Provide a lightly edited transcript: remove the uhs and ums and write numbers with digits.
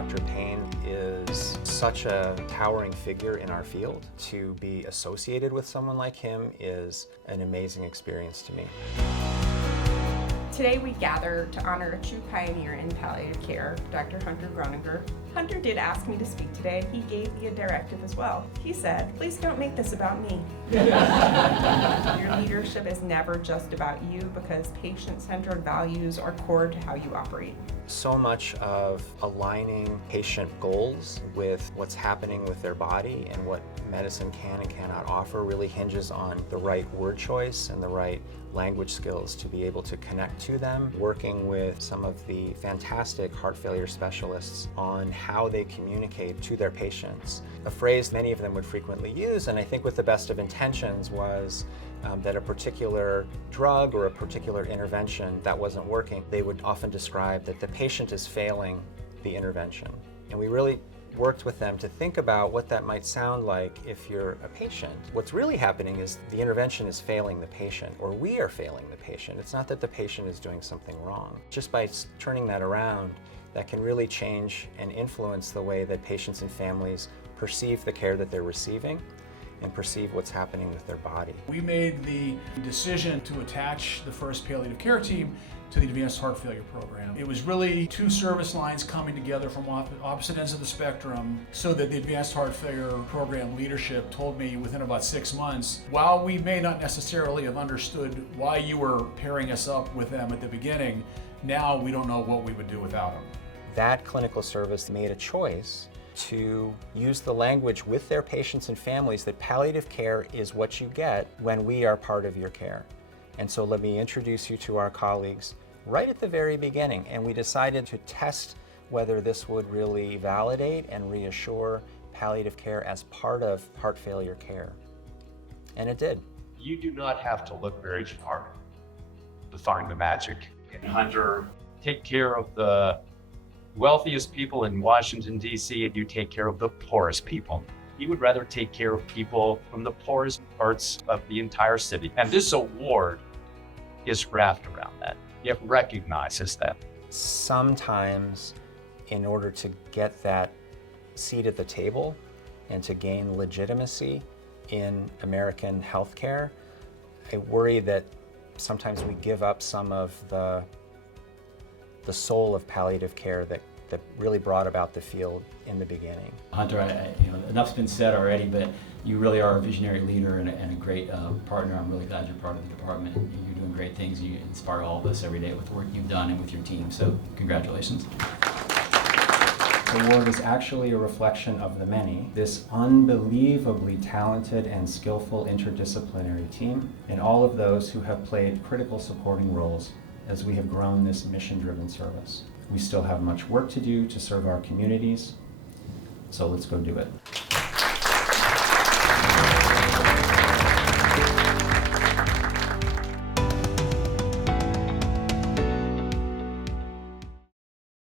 Dr. Payne is such a towering figure in our field. To be associated with someone like him is an amazing experience to me. Today we gather to honor a true pioneer in palliative care, Dr. Hunter Groninger. Hunter did ask me to speak today. He gave me a directive as well. He said, "Please don't make this about me." Your leadership is never just about you because patient-centered values are core to how you operate. So much of aligning patient goals with what's happening with their body and what medicine can and cannot offer really hinges on the right word choice and the right language skills to be able to connect to them, working with some of the fantastic heart failure specialists on how they communicate to their patients. A phrase many of them would frequently use, and I think with the best of intentions, was that a particular drug or a particular intervention that wasn't working, they would often describe that the patient is failing the intervention. And we really worked with them to think about what that might sound like if you're a patient. What's really happening is the intervention is failing the patient, or we are failing the patient. It's not that the patient is doing something wrong. Just by turning that around, that can really change and influence the way that patients and families perceive the care that they're receiving and perceive what's happening with their body. We made the decision to attach the first palliative care team to the Advanced Heart Failure Program. It was really two service lines coming together from opposite ends of the spectrum, so that the Advanced Heart Failure Program leadership told me within about 6 months, while we may not necessarily have understood why you were pairing us up with them at the beginning, now we don't know what we would do without them. That clinical service made a choice to use the language with their patients and families that palliative care is what you get when we are part of your care. And so let me introduce you to our colleagues right at the very beginning. And we decided to test whether this would really validate and reassure palliative care as part of heart failure care. And it did. You do not have to look very hard to find the magic. And Hunter, take care of the wealthiest people in Washington, D.C., and you take care of the poorest people. He would rather take care of people from the poorest parts of the entire city. And this award is wrapped around that. It recognizes that. Sometimes, in order to get that seat at the table and to gain legitimacy in American healthcare, I worry that sometimes we give up some of the soul of palliative care that really brought about the field in the beginning. Hunter, enough's been said already, but you really are a visionary leader and a great partner. I'm really glad you're part of the department. You're doing great things. You inspire all of us every day with the work you've done and with your team, so congratulations. The award is actually a reflection of the many, this unbelievably talented and skillful interdisciplinary team, and all of those who have played critical supporting roles as we have grown this mission-driven service. We still have much work to do to serve our communities, so let's go do it.